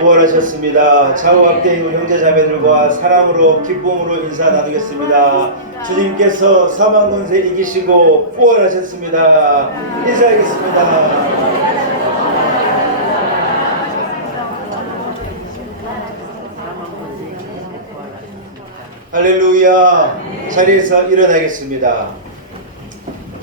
부활하셨습니다. 좌우와 앞에 있는 형제 자매들과 사랑으로 기쁨으로 인사 나누겠습니다. 주님께서 사망 권세 이기시고 부활하셨습니다. 인사하겠습니다. 할렐루야. 자리에서 일어나겠습니다.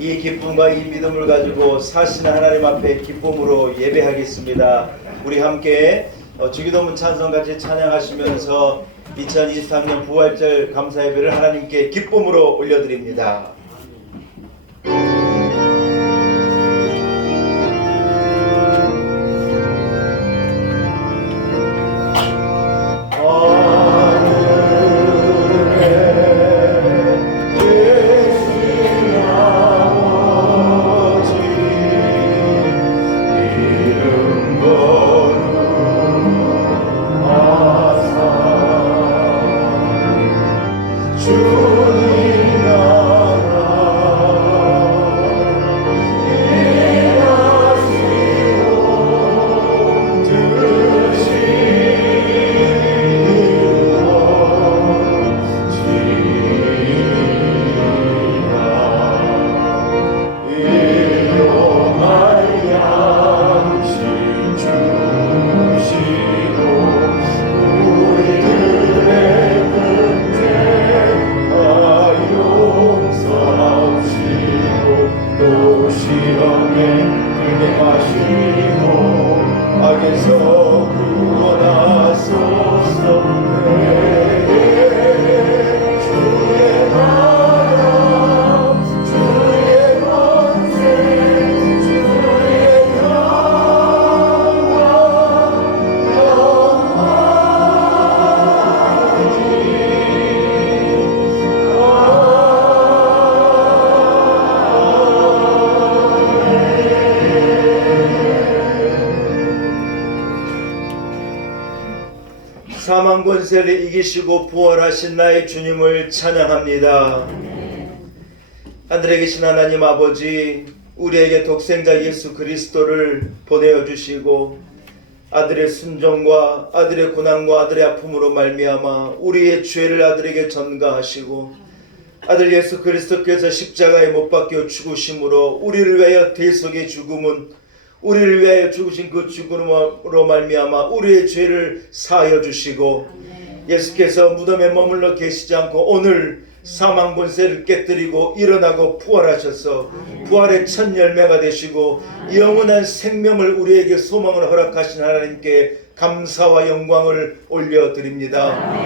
이 기쁨과 이 믿음을 가지고 사시는 하나님 앞에 기쁨으로 예배하겠습니다. 우리 함께 주기도문 찬송 같이 찬양하시면서 2023년 부활절 감사 예배를 하나님께 기쁨으로 올려드립니다. 사망 권세를 이기시고 부활하신 나의 주님을 찬양합니다. 하늘에 계신 하나님 아버지, 우리에게 독생자 예수 그리스도를 보내어 주시고 아들의 순종과 아들의 고난과 아들의 아픔으로 말미암아 우리의 죄를 아들에게 전가하시고 아들 예수 그리스도께서 십자가에 못 박혀 죽으심으로 우리를 위하여 대속의 죽음은 우리를 위하여 죽으신 그 죽음으로 말미암아 우리의 죄를 사하여 주시고 예수께서 무덤에 머물러 계시지 않고 오늘 사망 권세를 깨뜨리고 일어나고 부활하셔서 부활의 첫 열매가 되시고 영원한 생명을 우리에게 소망을 허락하신 하나님께 감사와 영광을 올려드립니다.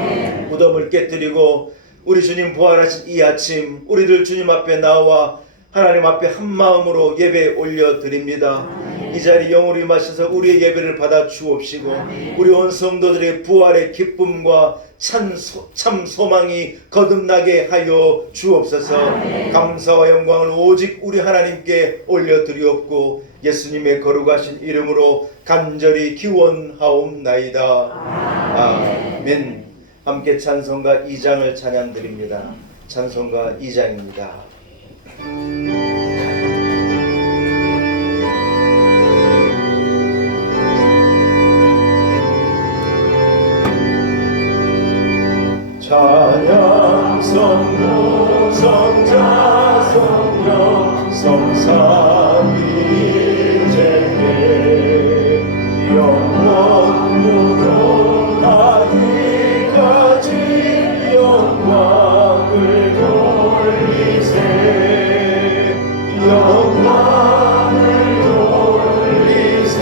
무덤을 깨뜨리고 우리 주님 부활하신 이 아침 우리들 주님 앞에 나와 하나님 앞에 한마음으로 예배 올려드립니다. 이 자리 영으로 임하셔서 우리의 예배를 받아 주옵시고 우리 온 성도들의 부활의 기쁨과 참 소망이 거듭나게 하여 주옵소서. 감사와 영광을 오직 우리 하나님께 올려드리옵고 예수님의 거룩하신 이름으로 간절히 기원하옵나이다. 아멘. 함께 찬송가 2장을 찬양드립니다. 찬송가 2장입니다. 찬양 성모 성자 성령 성삼위일체께 영원 무궁하기까지 영광을 돌리세 영광을 돌리세.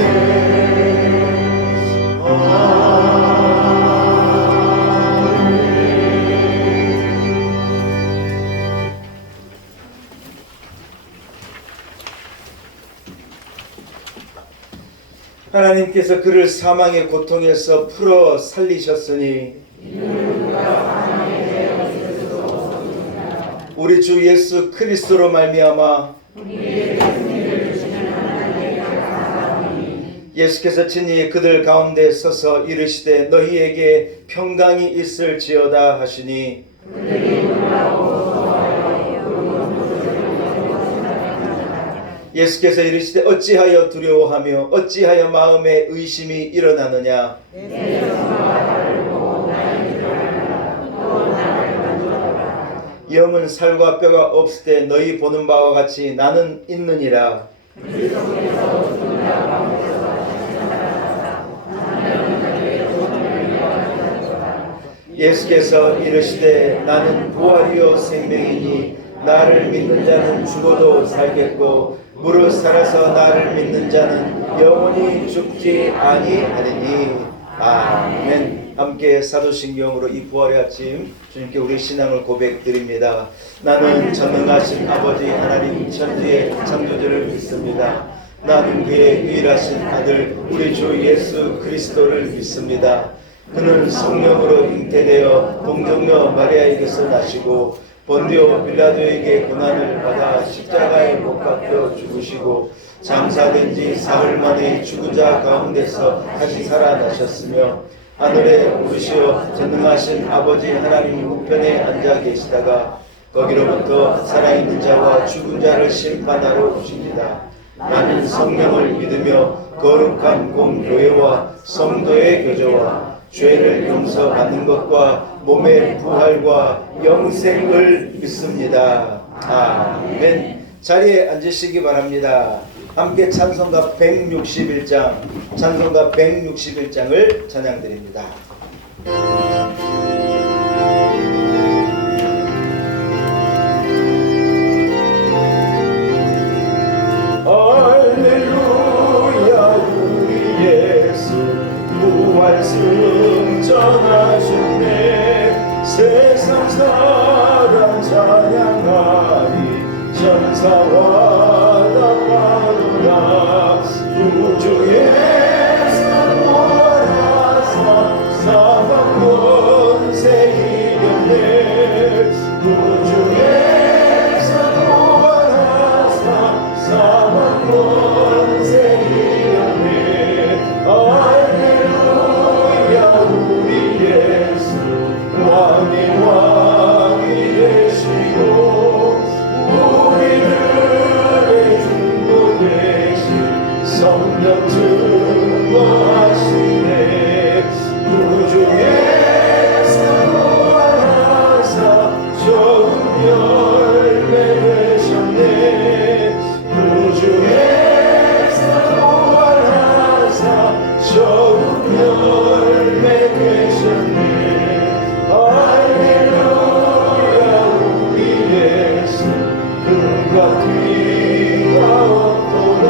하나님께서 그를 사망의 고통에서 풀어 살리셨으니 우리 주 예수 그리스도로 말미암아 예수께서 친히 그들 가운데 서서 이르시되 너희에게 평강이 있을지어다 하시니 예수께서 이르시되 어찌하여 두려워하며 어찌하여 마음에 의심이 일어나느냐. 영은 살과 뼈가 없을 때 너희 보는 바와 같이 나는 있느니라. 예수께서 이르시되 나는 부활이요 생명이니 나를 믿는 자는 죽어도 살겠고 무릇 살아서 나를 믿는 자는 영원히 죽지 아니하리니. 아멘. 함께 사도신경으로 이 부활의 아침 주님께 우리 신앙을 고백드립니다. 나는 전능하신 아버지 하나님 천지의 창조주를 믿습니다. 나는 그의 유일하신 아들 우리 주 예수 그리스도를 믿습니다. 그는 성령으로 잉태되어 동정녀 마리아에게서 나시고 본디오 빌라도에게 고난을 받아 십자가에 못 박혀 죽으시고 장사된 지 사흘 만에 죽은 자 가운데서 다시 살아나셨으며 하늘에 오르시어 전능하신 아버지 하나님 우편에 앉아 계시다가 거기로부터 살아있는 자와 죽은 자를 심판하러 오십니다. 나는 성령을 믿으며 거룩한 공교회와 성도의 교제와 죄를 용서받는 것과 몸의 부활과 영생을 믿습니다. 아멘. 자리에 앉으시기 바랍니다. 함께 찬송가 161장, 찬송가 161장을 찬양드립니다. 할렐루야 우리 예수 부활 승천하셨네. 세상 사람 찬양하리 천사와 나팔로라. 우주에서 부활하사 사방 권세 이겼네. 우주에서 부활하사 사방 권세 이겼네. 할렐루야 우리 예수 왕의 왕이 되시고 우리들의 중보 되신 성령 증거하시네. 우주에서 부활하사 좋은 열매 되셨네. 우주에서 부활하사 좋은 열매 되셨네. 할렐루야 우리 예수 금과 귀가 없도다.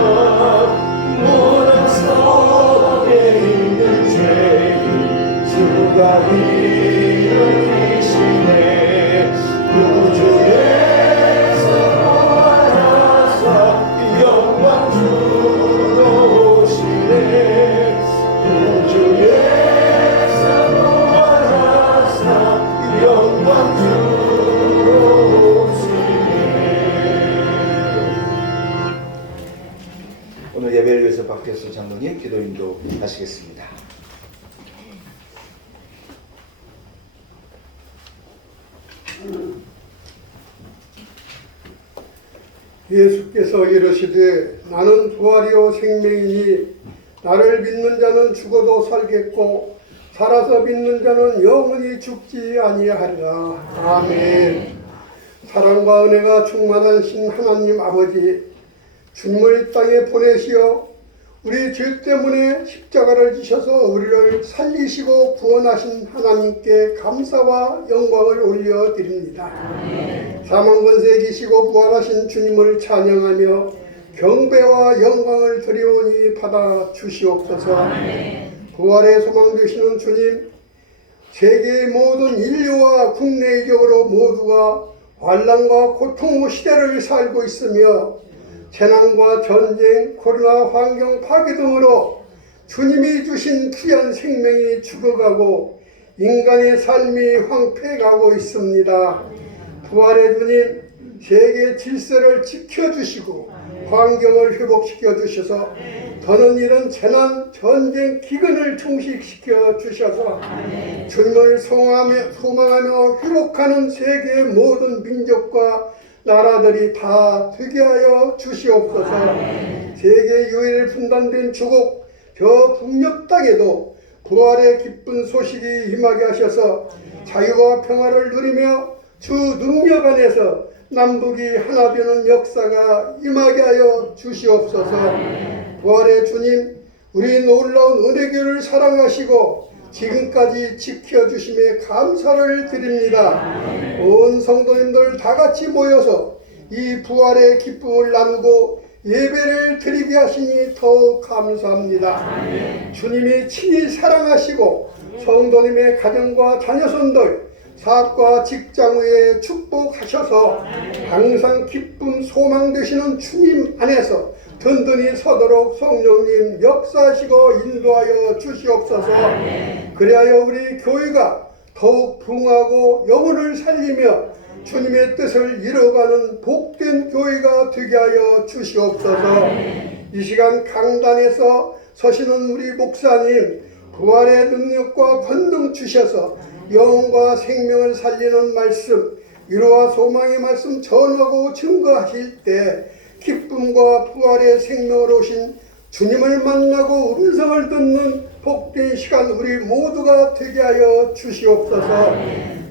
무덤 속에 있는 죄인 주가 일으키시네. 우주에서 부활하사 영광 주러 오시네. 우주에서 부활하사 영광 주러 오시네. 오늘 예배를 위해서 박태수 장로님 기도 인도하시겠습니다. 예수께서 이르시되 나는 부활이요 생명이니 나를 믿는 자는 죽어도 살겠고 살아서 믿는 자는 영원히 죽지 아니하리라. 아멘. 사랑과 은혜가 충만하신 하나님 아버지, 주님을 이 땅에 보내시어 우리 죄 때문에 십자가를 지셔서 우리를 살리시고 구원하신 하나님께 감사와 영광을 올려드립니다. 사망 권세에 계시고 부활하신 주님을 찬양하며 경배와 영광을 드리오니 받아 주시옵소서. 부활의 소망 되시는 주님, 세계의 모든 인류와 국내적으로 모두가 환난과 고통 시대를 살고 있으며 재난과 전쟁, 코로나 환경 파괴 등으로 주님이 주신 귀한 생명이 죽어가고 인간의 삶이 황폐해가고 있습니다. 부활의 주님, 세계 질서를 지켜주시고 환경을 회복시켜 주셔서 더는 이런 재난, 전쟁, 기근을 종식시켜 주셔서 주님을 소망하며 회복하는 세계의 모든 민족과 나라들이 다 되게 하여 주시옵소서. 세계 유일 분단된 주국 저 북녘 땅에도 부활의 기쁜 소식이 임하게 하셔서 자유와 평화를 누리며 주 능력 안에서 남북이 하나 되는 역사가 임하게 하여 주시옵소서. 부활의 주님, 우리 놀라운 은혜교를 사랑하시고 지금까지 지켜주심에 감사를 드립니다. 온 성도님들 다 같이 모여서 이 부활의 기쁨을 나누고 예배를 드리게 하시니 더욱 감사합니다. 주님이 친히 사랑하시고 성도님의 가정과 자녀손들, 사업과 직장 위에 축복하셔서 항상 기쁨 소망 되시는 주님 안에서 든든히 서도록 성령님 역사하시고 인도하여 주시옵소서. 그리하여 우리 교회가 더욱 부흥하고 영혼을 살리며 주님의 뜻을 이뤄가는 복된 교회가 되게 하여 주시옵소서. 이 시간 강단에서 서시는 우리 목사님, 부활의 능력과 권능 주셔서 영혼과 생명을 살리는 말씀, 위로와 소망의 말씀 전하고 증거하실 때 기쁨과 부활의 생명으로 오신 주님을 만나고 음성을 듣는 복된 시간 우리 모두가 되게 하여 주시옵소서.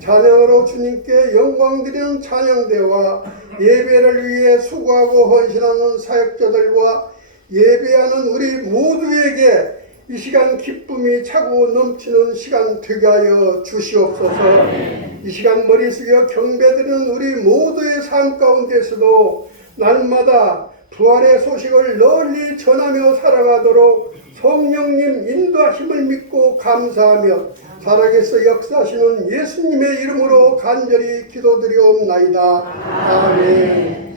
찬양으로 주님께 영광 드리는 찬양대와 예배를 위해 수고하고 헌신하는 사역자들과 예배하는 우리 모두에게 이 시간 기쁨이 차고 넘치는 시간 되게 하여 주시옵소서. 이 시간 머리 숙여 경배드리는 우리 모두의 삶 가운데서도 날마다 부활의 소식을 널리 전하며 살아가도록 성령님 인도하심을 믿고 감사하며 살아계서 역사하시는 예수님의 이름으로 간절히 기도드리옵나이다. 아멘.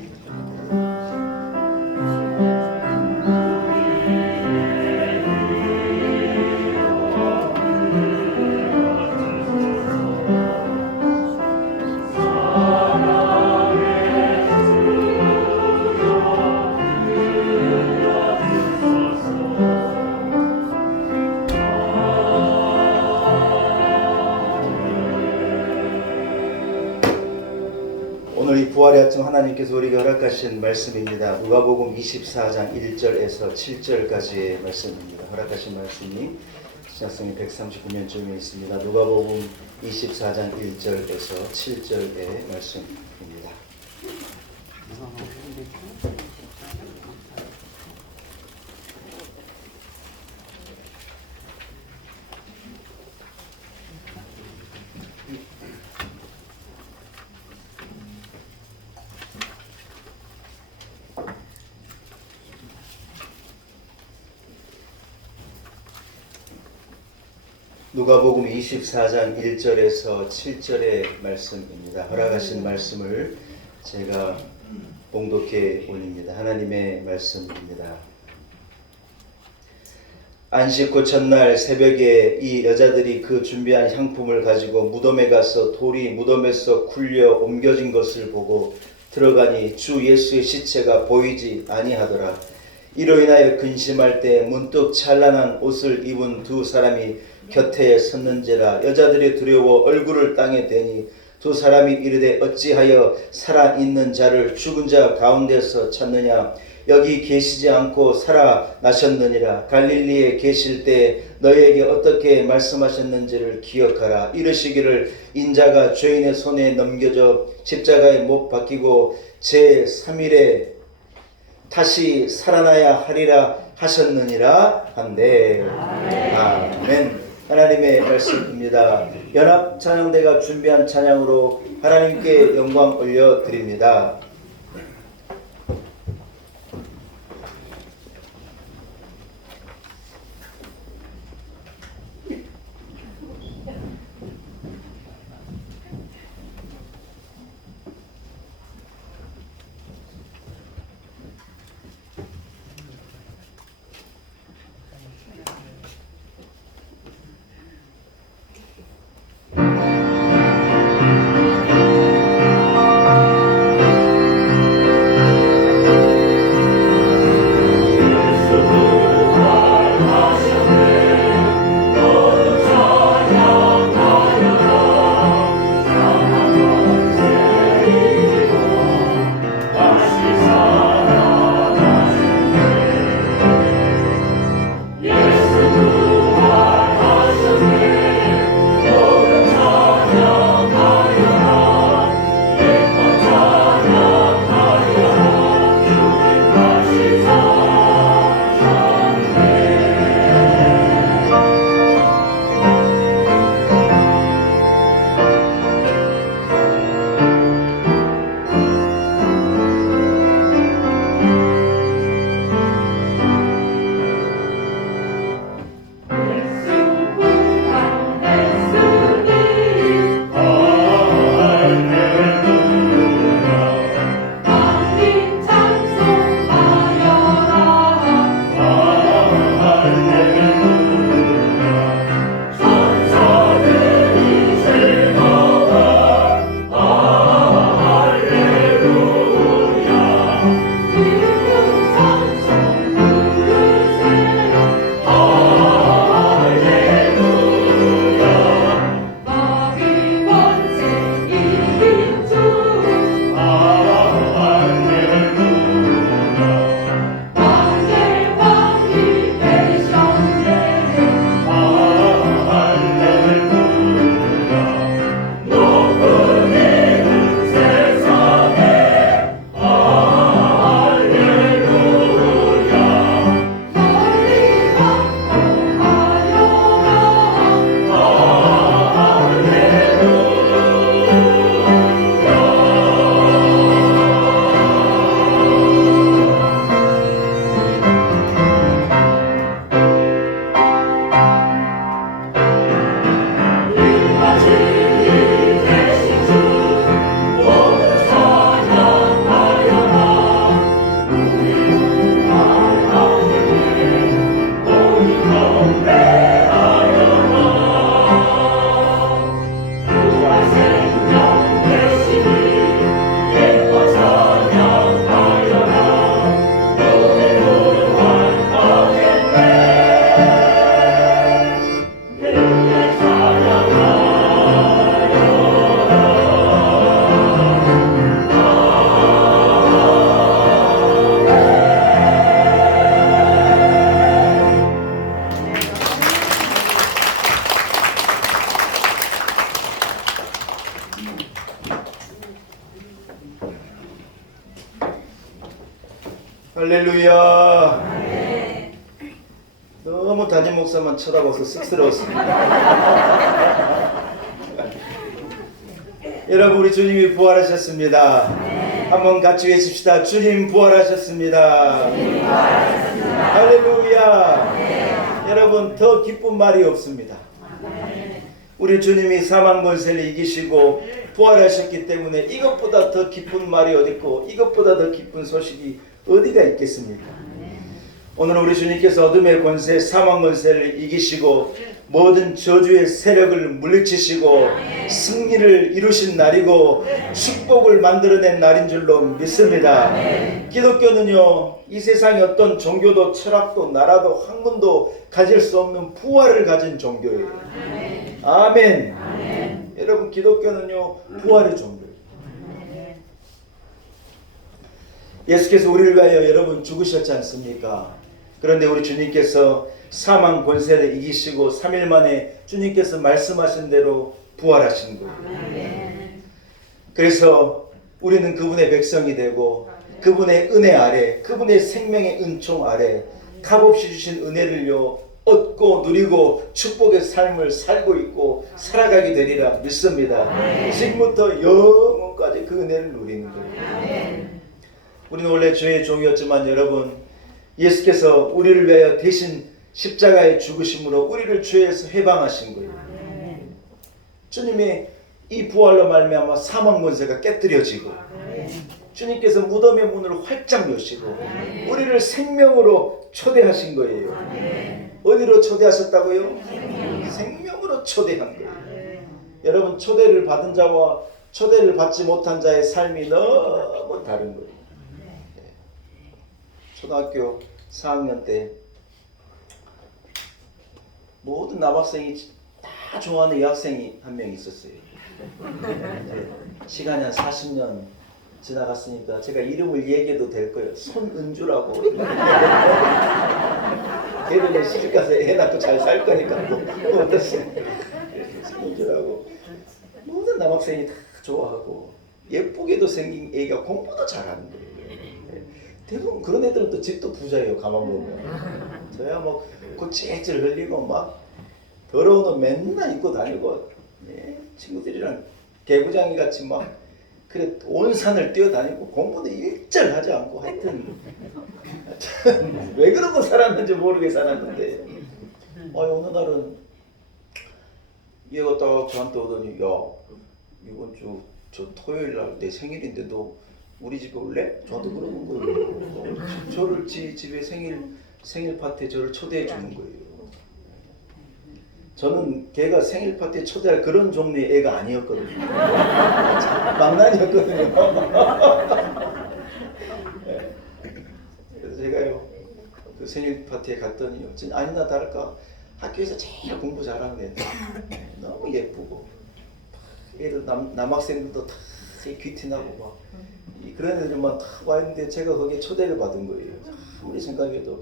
오늘 이 부활의 아침 하나님께서 우리에게 허락하신 말씀입니다. 누가복음 24장 1절에서 7절까지의 말씀입니다. 허락하신 말씀이 신약성경 139면쯤에 있습니다. 누가복음 24장 1절에서 7절의 말씀입니다. 누가복음 24장 1절에서 7절의 말씀입니다. 허락하신 말씀을 제가 봉독해 올립니다. 하나님의 말씀입니다. 안식 후 첫날 새벽에 이 여자들이 그 준비한 향품을 가지고 무덤에 가서 돌이 무덤에서 굴려 옮겨진 것을 보고 들어가니 주 예수의 시체가 보이지 아니하더라. 이로 인하여 근심할 때 문득 찬란한 옷을 입은 두 사람이 곁에 섰는지라. 여자들이 두려워 얼굴을 땅에 대니 두 사람이 이르되 어찌하여 살아있는 자를 죽은 자 가운데서 찾느냐. 여기 계시지 않고 살아나셨느니라. 갈릴리에 계실 때 너희에게 어떻게 말씀하셨는지를 기억하라. 이르시기를 인자가 죄인의 손에 넘겨져 십자가에 못 박히고 제3일에 다시 살아나야 하리라 하셨느니라 한데. 아멘. 하나님의 말씀입니다. 연합 찬양대가 준비한 찬양으로 하나님께 영광 올려드립니다. 할렐루야. 너무 담임 목사만 쳐다봐서 쑥스러웠습니다. 여러분, 우리 주님이 부활하셨습니다. 한번 같이 외칩시다. 주님 부활하셨습니다. 할렐루야. 여러분, 더 기쁜 말이 없습니다. 우리 주님이 사망 권세를 이기시고 부활하셨기 때문에 이것보다 더 기쁜 말이 어디 있고 이것보다 더 기쁜 소식이 어디가 있겠습니까? 오늘 우리 주님께서 어둠의 권세, 사망 권세를 이기시고 모든 저주의 세력을 물리치시고 승리를 이루신 날이고 축복을 만들어낸 날인 줄로 믿습니다. 기독교는요, 이 세상의 어떤 종교도 철학도 나라도 학문도 가질 수 없는 부활을 가진 종교예요. 아멘. 여러분, 기독교는요, 부활의 종교예요. 예수께서 우리를 위하여 여러분 죽으셨지 않습니까? 그런데 우리 주님께서 사망 권세를 이기시고 3일 만에 주님께서 말씀하신 대로 부활하신 거예요. 그래서 우리는 그분의 백성이 되고 그분의 은혜 아래, 그분의 생명의 은총 아래 값없이 주신 은혜를요 얻고 누리고 축복의 삶을 살고 있고 살아가게 되리라 믿습니다. 지금부터 영원까지 그 은혜를 누리는 거예요. 우리는 원래 죄의 종이었지만 여러분, 예수께서 우리를 위하여 대신 십자가에 죽으심으로 우리를 죄에서 해방하신 거예요. 주님이 이 부활로 말미암아 사망 권세가 깨뜨려지고 주님께서 무덤의 문을 활짝 여시고 우리를 생명으로 초대하신 거예요. 어디로 초대하셨다고요? 생명으로 초대한 거예요. 여러분, 초대를 받은 자와 초대를 받지 못한 자의 삶이 너무 다른 거예요. 초등학교 4학년 때 모든 남학생이 다 좋아하는 여학생이 한 명 있었어요. 시간이 한 40년 지나갔으니까 제가 이름을 얘기해도 될 거예요. 손은주라고. 걔는 시집가서 애 낳고 잘 살 거니까 뭐 어떠세요? 손은주라고. 모든 남학생이 다 좋아하고 예쁘게도 생긴 애가 공부도 잘하는 거예요. 대부분 그런 애들은 또 집도 부자예요. 가만 보면. 저야 뭐 찌릿찌릿 흘리고 막 더러운 옷 맨날 입고 다니고 친구들이랑 개구장이 같이 막 그래 온 산을 뛰어다니고 공부도 일절 하지 않고 하여튼 왜 그러고 살았는지 모르게 살았는데 어느 날은 얘가 딱 저한테 오더니 야 이번 주 저 토요일 날 내 생일인데 너 우리 집에 올래? 저한테 그러는 거예요. 저를 집에 생일 파티에 저를 초대해 주는 거예요. 저는 걔가 생일 파티에 초대할 그런 종류의 애가 아니었거든요. 망나니였거든요. 그래서 제가요 그 생일 파티에 갔더니요, 아니나 다를까 학교에서 제일 공부 잘하는 애들, 너무 예쁘고 애들 남학생들도 다 귀티나고 막 그런 애들만 다 와 있는데 제가 거기에 초대를 받은 거예요. 아무리 생각해도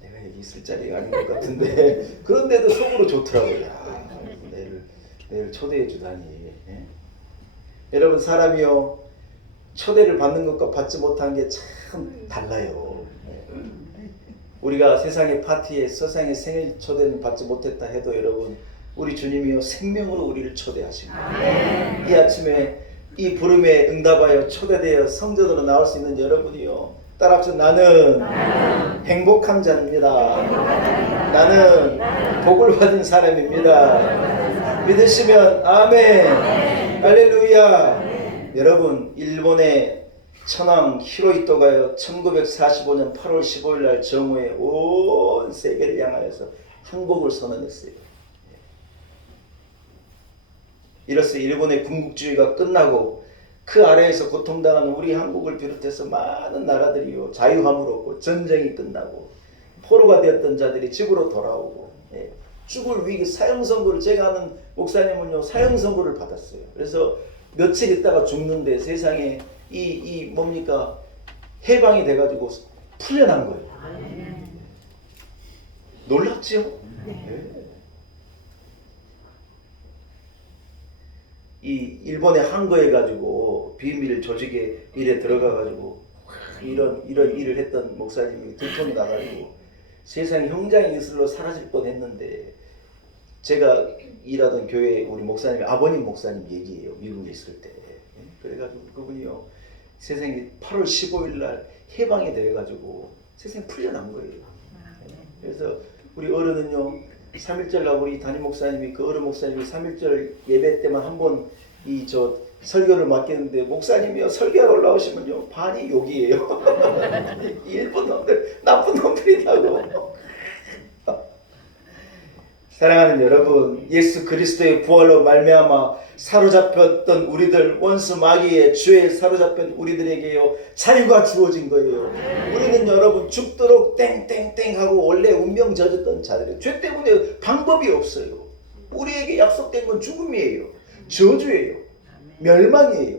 내가 여기 있을 자리가 아닌 것 같은데 그런데도 속으로 좋더라고요. 내를 초대해 주다니. 예? 여러분, 사람이요 초대를 받는 것과 받지 못한 게 참 달라요. 우리가 세상의 파티에 세상의 생일 초대는 받지 못했다 해도 여러분, 우리 주님이요 생명으로 우리를 초대하십니다. 이 아침에 이 부름에 응답하여 초대되어 성전으로 나올 수 있는 여러분이요, 따라합시다. 나는 행복한 자입니다. 나는 복을 받은 사람입니다. 믿으시면 아멘. 할렐루야. 여러분, 일본의 천황 히로히토가요 1945년 8월 15일 날 정오에 온 세계를 향하여서 항복을 선언했어요. 이로써 일본의 군국주의가 끝나고 그 아래에서 고통당하는 우리 한국을 비롯해서 많은 나라들이요 자유함을 얻고 전쟁이 끝나고 포로가 되었던 자들이 집으로 돌아오고 죽을 위기 사형선고를 제가 아는 목사님은요 사형선고를 받았어요. 그래서 며칠 있다가 죽는데 세상에 이 뭡니까 해방이 돼가지고 풀려난 거예요. 놀랍죠? 이 일본에 항거해가지고 비밀 조직에 일에 들어가가지고 이런 일을 했던 목사님이 들통이 나가지고 세상 형장의 이슬로 사라질 뻔했는데 제가 일하던 교회 우리 목사님 아버님 목사님 얘기예요. 미국에 있을 때. 그래가지고 그분이요 세상에 8월 15일 날 해방이 돼가지고 세상에 풀려난 거예요. 그래서 우리 어른은요 3.1절 날 우리 담임 목사님이 그 어른 목사님이 3.1절 예배 때만 한 번 이 저 설교를 맡겼는데 목사님이요 설교하러 올라오시면요 반이 욕이에요. 일본 놈들 나쁜 놈들이라고. 사랑하는 여러분, 예수 그리스도의 부활로 말미암아 사로잡혔던 우리들 원수 마귀의 죄에 사로잡힌 우리들에게요 자유가 주어진 거예요. 우리는 여러분 죽도록 땡땡땡 하고 원래 운명 젖었던 자들이에요. 죄 때문에 방법이 없어요. 우리에게 약속된 건 죽음이에요. 저주예요. 멸망이에요.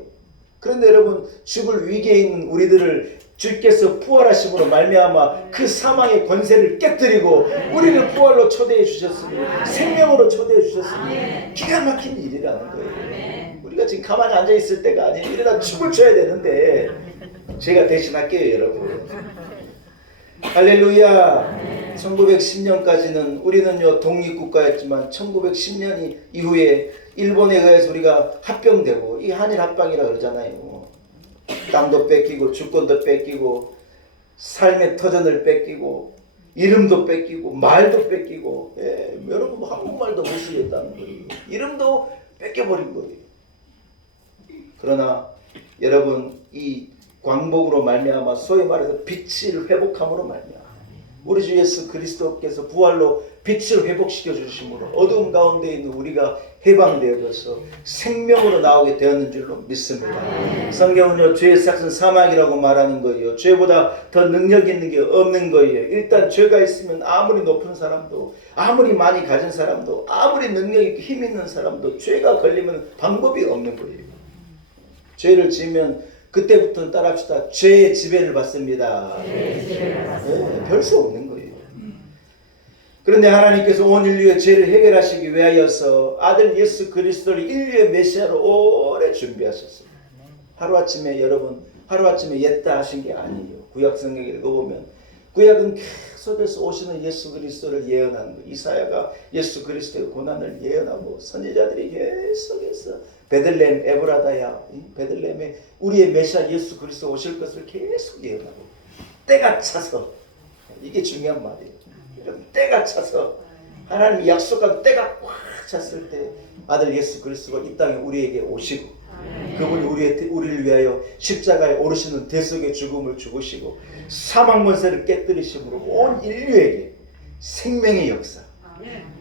그런데 여러분 죽을 위기에 있는 우리들을 주께서 부활하심으로 말미암아 그 사망의 권세를 깨뜨리고 우리를 부활로 초대해 주셨습니다. 생명으로 초대해 주셨습니다. 기가 막힌 일이라는 거예요. 우리가 지금 가만히 앉아 있을 때가 아니에요. 일어나 춤을 춰야 되는데 제가 대신할게요, 여러분. 할렐루야. 1910년까지는 우리는요 독립국가였지만 1910년 이후에 일본에 의해서 우리가 합병되고 이 한일 합방이라 그러잖아요. 땅도 뺏기고 주권도 뺏기고 삶의 터전을 뺏기고 이름도 뺏기고 말도 뺏기고 여러분 한국말도 못 쓰겠다는 거예요. 이름도 뺏겨버린 거예요. 그러나 여러분 이 광복으로 말미암아 소위 말해서 빛을 회복함으로 말미암아 우리 주 예수 그리스도께서 부활로 빛을 회복시켜 주심으로 어두움 가운데 있는 우리가 해방되어져서 생명으로 나오게 되었는 줄로 믿습니다. 성경은요 죄의 삭은 사망이라고 말하는 거예요. 죄보다 더 능력 있는 게 없는 거예요. 일단 죄가 있으면 아무리 높은 사람도 아무리 많이 가진 사람도 아무리 능력 있고 힘 있는 사람도 죄가 걸리면 방법이 없는 거예요. 죄를 지으면 그때부터는 따라합시다. 죄의 지배를 받습니다. 별 수 없는 거예요. 그런데 하나님께서 온 인류의 죄를 해결하시기 위하여서 아들 예수 그리스도를 인류의 메시아로 오래 준비하셨습니다. 하루아침에 여러분 하루아침에 옛다 하신 게 아니에요. 구약 성경에 읽어보면 구약은 계속해서 오시는 예수 그리스도를 예언하는 거예요. 이사야가 예수 그리스도의 고난을 예언하고 선지자들이 계속해서 베들레헴 에브라다야 베들레헴에 우리의 메시아 예수 그리스도 오실 것을 계속 예언하고 때가 차서 이게 중요한 말이에요. 여러분 때가 차서 하나님이 약속한 때가 꽉 찼을 때 아들 예수 그리스도가 이 땅에 우리에게 오시고 그분이 우리를 위하여 십자가에 오르시는 대속의 죽음을 죽으시고 사망 권세를 깨뜨리심으로 온 인류에게 생명의 역사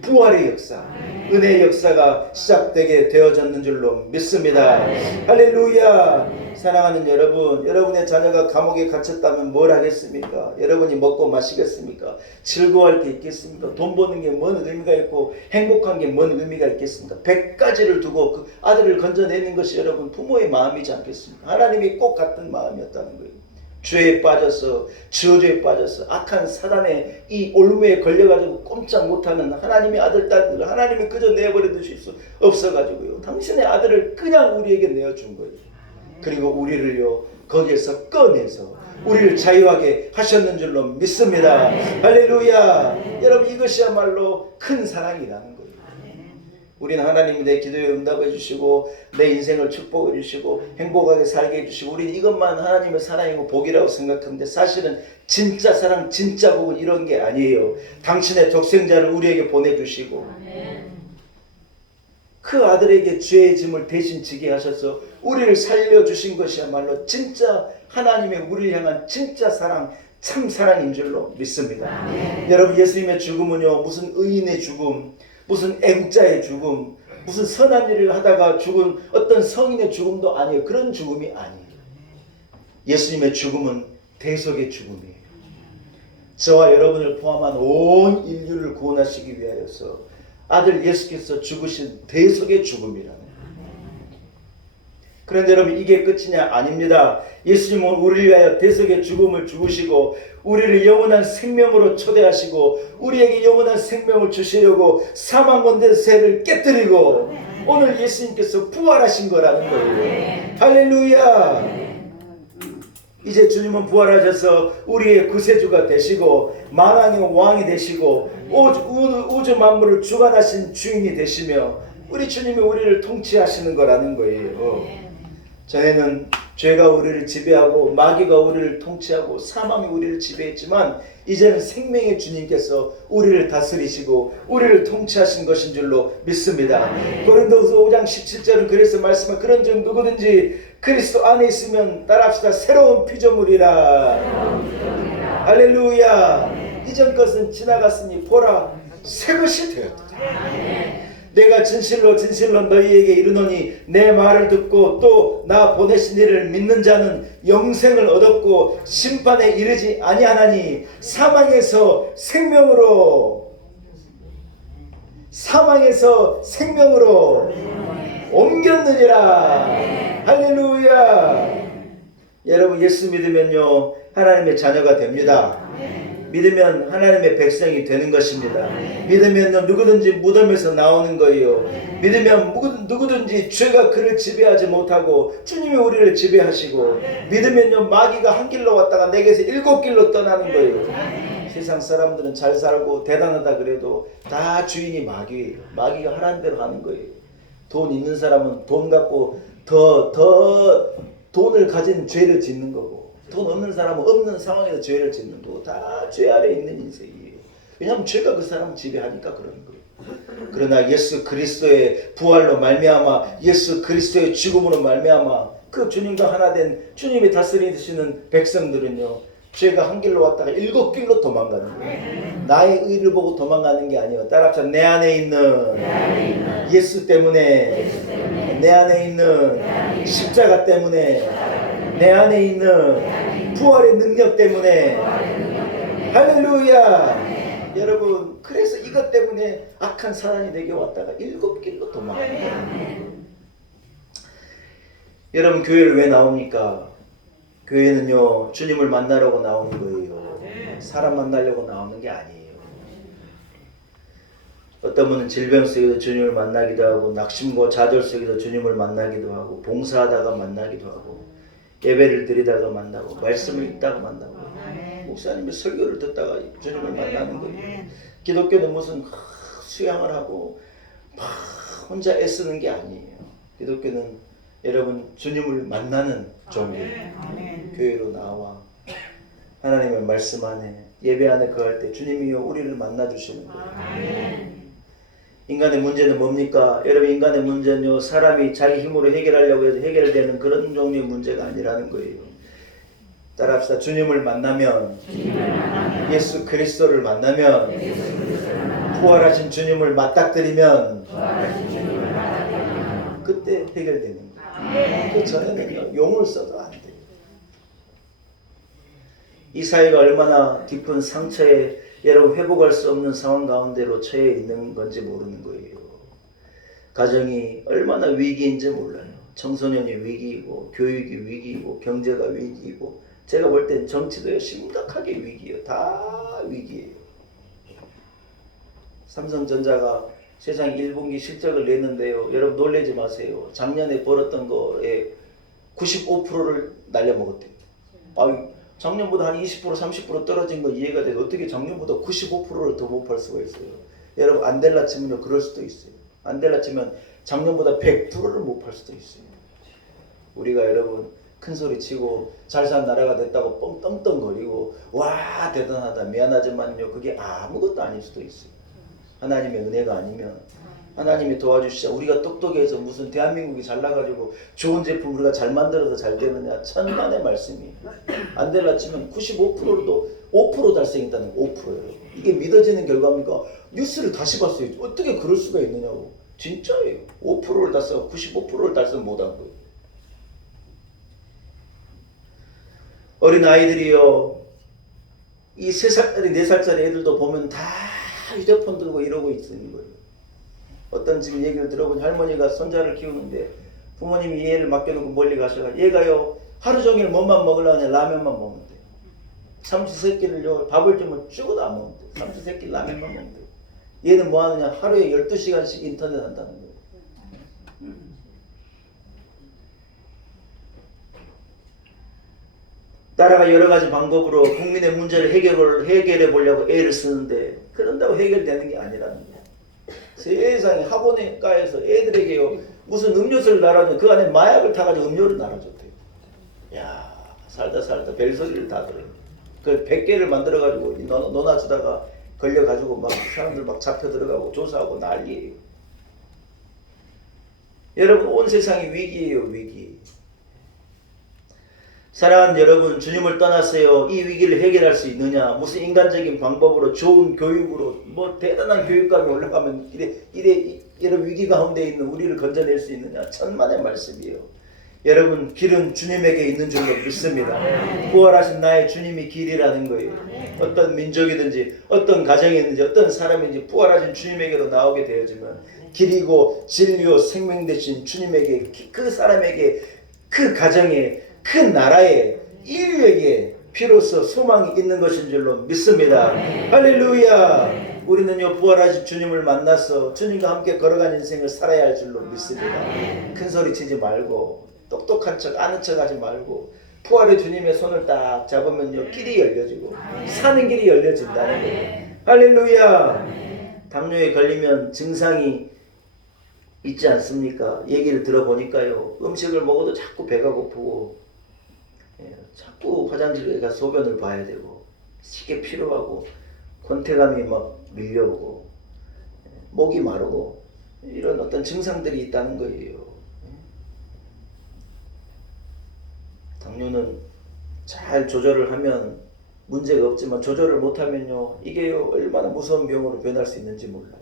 부활의 역사, 은혜의 역사가 시작되게 되어졌는 줄로 믿습니다. 할렐루야. 사랑하는 여러분, 여러분의 자녀가 감옥에 갇혔다면 뭘 하겠습니까? 여러분이 먹고 마시겠습니까? 즐거워할 게 있겠습니까? 돈 버는 게 뭔 의미가 있고 행복한 게 뭔 의미가 있겠습니까? 100가지를 두고 그 아들을 건져내는 것이 여러분 부모의 마음이지 않겠습니까? 하나님이 꼭 같은 마음이었다는 거예요. 죄에 빠져서 저주에 빠져서 악한 사단의 이 올무에 걸려가지고 꼼짝 못하는 하나님의 아들 딸들 하나님이 그저 내버려 두실 수 없어가지고요 당신의 아들을 그냥 우리에게 내어준 거예요. 그리고 우리를요 거기에서 꺼내서 우리를 자유하게 하셨는 줄로 믿습니다. 할렐루야. 여러분 이것이야말로 큰 사랑이라는 거예요. 우리는 하나님이 내 기도에 응답해 주시고 내 인생을 축복해 주시고 행복하게 살게 해 주시고 우리는 이것만 하나님의 사랑이고 복이라고 생각하는데 사실은 진짜 사랑 진짜 복은 이런 게 아니에요. 당신의 독생자를 우리에게 보내주시고 그 아들에게 죄의 짐을 대신 지게 하셔서 우리를 살려주신 것이야말로 진짜 하나님의 우리를 향한 진짜 사랑, 참 사랑인 줄로 믿습니다. 여러분, 예수님의 죽음은요 무슨 의인의 죽음, 무슨 M자의 죽음, 무슨 선한 일을 하다가 죽은 어떤 성인의 죽음도 아니에요. 그런 죽음이 아니에요. 예수님의 죽음은 대속의 죽음이에요. 저와 여러분을 포함한 온 인류를 구원하시기 위하여서 아들 예수께서 죽으신 대속의 죽음이라는 거예요. 그런데 여러분 이게 끝이냐? 아닙니다. 예수님은 우리를 위하여 대속의 죽음을 죽으시고 우리를 영원한 생명으로 초대하시고 우리에게 영원한 생명을 주시려고 사망 권세를 깨뜨리고 오늘 예수님께서 부활하신 거라는 거예요. 할렐루야. 이제 주님은 부활하셔서 우리의 구세주가 되시고 만왕의 왕이 되시고 우주 만물을 주관하신 주인이 되시며 우리 주님이 우리를 통치하시는 거라는 거예요. 전에는 죄가 우리를 지배하고 마귀가 우리를 통치하고 사망이 우리를 지배했지만 이제는 생명의 주님께서 우리를 다스리시고 우리를 통치하신 것인 줄로 믿습니다. 고린도후서 5장 17절은 그래서 말씀한 그런 즉 누구든지 그리스도 안에 있으면 따라합시다. 새로운 피조물이라. 할렐루야. 이전 것은 지나갔으니 보라 새 것이 되었다. 내가 진실로 진실로 너희에게 이르노니 내 말을 듣고 또 나 보내신 이를 믿는 자는 영생을 얻었고 심판에 이르지 아니하나니 사망에서 생명으로 옮겼느니라. 할렐루야. 여러분 예수 믿으면요 하나님의 자녀가 됩니다. 믿으면 하나님의 백성이 되는 것입니다. 믿으면 누구든지 무덤에서 나오는 거예요. 믿으면 누구든지 죄가 그를 지배하지 못하고 주님이 우리를 지배하시고 믿으면요 마귀가 한 길로 왔다가 내게서 7길로 떠나는 거예요. 세상 사람들은 잘 살고 대단하다 그래도 다 주인이 마귀예요. 마귀가 하라는 대로 하는 거예요. 돈 있는 사람은 돈 갖고 더 돈을 가진 죄를 짓는 거고 돈 없는 사람은 없는 상황에서 죄를 짓는 거고 다 죄 아래 있는 인생이에요. 왜냐하면 죄가 그 사람을 지배하니까 그런 거예요. 그러나 예수 그리스도의 부활로 말미암아 예수 그리스도의 죽음으로 말미암아 그 주님과 하나 된 주님이 다스리시는 백성들은요 죄가 한 길로 왔다가 7길로 도망가는 거예요. 나의 의를 보고 도망가는 게 아니에요. 따라합시다. 내 안에 있는 예수 때문에 내 안에 있는 십자가 때문에 내 안에 있는 부활의 능력 때문에 할렐루야. 여러분 그래서 이것 때문에 악한 사람이 내게 왔다가 7길로 도망가요. 여러분 교회를 왜 나옵니까? 교회는요 주님을 만나려고 나오는 거예요. 사람 만나려고 나오는 게 아니에요. 어떤 분은 질병 속에서 주님을 만나기도 하고 낙심과 좌절 속에서 주님을 만나기도 하고 봉사하다가 만나기도 하고 예배를 드리다가 만나고 말씀을 읽다가 만나고 목사님의 설교를 듣다가 주님을 만나는 거예요. 기독교는 무슨 수양을 하고 막 혼자 애쓰는 게 아니에요. 기독교는 여러분 주님을 만나는 종교예요. 교회로 나와 하나님의 말씀 안에 예배 안에 거할 때 주님이요 우리를 만나 주시는 거예요. 인간의 문제는 뭡니까? 여러분 인간의 문제는요 사람이 자기 힘으로 해결하려고 해서 해결되는 그런 종류의 문제가 아니라는 거예요. 따라합시다. 주님을 만나면 예수 그리스도를 만나면 부활하신 주님을 맞닥뜨리면 그때 해결되는 거예요. 그 전에는요 용을 써도 안 돼요. 이 사회가 얼마나 깊은 상처에 여러분 회복할 수 없는 상황 가운데로 처해 있는 건지 모르는 거예요. 가정이 얼마나 위기인지 몰라요. 청소년이 위기이고 교육이 위기이고 경제가 위기이고 제가 볼 땐 정치도 심각하게 위기예요. 다 위기예요. 삼성전자가 세상 1분기 실적을 냈는데요. 여러분 놀라지 마세요. 작년에 벌었던 거에 95%를 날려먹었대요. 작년보다 한 20% 30% 떨어진 거 이해가 돼도 어떻게 작년보다 95%를 더 못 팔 수가 있어요. 여러분 안될라 치면요 그럴 수도 있어요. 안 될라 치면 작년보다 100%를 못 팔 수도 있어요. 우리가 여러분 큰 소리 치고 잘 산 나라가 됐다고 뻥떵떵거리고 와 대단하다 미안하지만요 그게 아무것도 아닐 수도 있어요. 하나님의 은혜가 아니면 하나님이 도와주시자 우리가 똑똑해서 무슨 대한민국이 잘나가지고 좋은 제품 우리가 잘 만들어서 잘 되느냐 천만의 말씀이 안 될라 치면 95%도 5% 달성했다는 거 5%예요. 이게 믿어지는 결과입니까? 뉴스를 다시 봤어요. 어떻게 그럴 수가 있느냐고. 진짜예요. 5%를 달성 95%를 달성 못한 거예요. 어린 아이들이요 이 3살짜리 4살짜리 애들도 보면 다 휴대폰 들고 이러고 있는 거예요. 어떤 지금 얘기를 들어본 할머니가 손자를 키우는데 부모님이 얘를 맡겨놓고 멀리 가셔가지고 얘가요 하루 종일 뭐만 먹으려고 하냐 라면만 먹는데 삼시세끼를요 밥을 주면 죽어도 안 먹는데 삼시세끼 라면만 먹는데 얘는 뭐 하느냐 하루에 12시간씩 인터넷 한다는 거예요. 나라가 여러 가지 방법으로 국민의 문제를 해결해 보려고 애를 쓰는데 그런다고 해결되는 게 아니라는 거예요. 세상에 학원가에서 애들에게요 무슨 음료수를 날아줘 그 안에 마약을 타가지고 음료를 날아줬대요. 야 살다 별소리를 다 들어요. 그 100개를 만들어가지고 논아주다가 걸려가지고 막 사람들 막 잡혀 들어가고 조사하고 난리예요. 여러분 온 세상이 위기예요 위기. 사랑하는 여러분 주님을 떠났어요. 이 위기를 해결할 수 있느냐 무슨 인간적인 방법으로 좋은 교육으로 뭐 대단한 교육감이 올라가면 이런 위기 가운데 있는 우리를 건져낼 수 있느냐 천만의 말씀이에요. 여러분 길은 주님에게 있는 줄로 믿습니다. 부활하신 나의 주님이 길이라는 거예요. 어떤 민족이든지 어떤 가정이든지 어떤 사람인지 부활하신 주님에게로 나오게 되어지면 길이고 진리요 생명 되신 주님에게 그 사람에게 그 가정에 그 나라에 인류에게 비로소 소망이 있는 것인 줄로 믿습니다. 할렐루야. 우리는요 부활하신 주님을 만나서 주님과 함께 걸어간 인생을 살아야 할 줄로 믿습니다. 큰 소리 치지 말고 똑똑한 척 아는 척 하지 말고 부활의 주님의 손을 딱 잡으면요 길이 열려지고 사는 길이 열려진다는 거예요. 할렐루야. 당뇨에 걸리면 증상이 있지 않습니까? 얘기를 들어보니까요 음식을 먹어도 자꾸 배가 고프고 자꾸 화장실에 가서 소변을 봐야 되고 시계 필요하고 권태감이 막 밀려오고 목이 마르고 이런 어떤 증상들이 있다는 거예요. 당뇨는 잘 조절을 하면 문제가 없지만 조절을 못하면요 이게요 얼마나 무서운 병으로 변할 수 있는지 몰라요.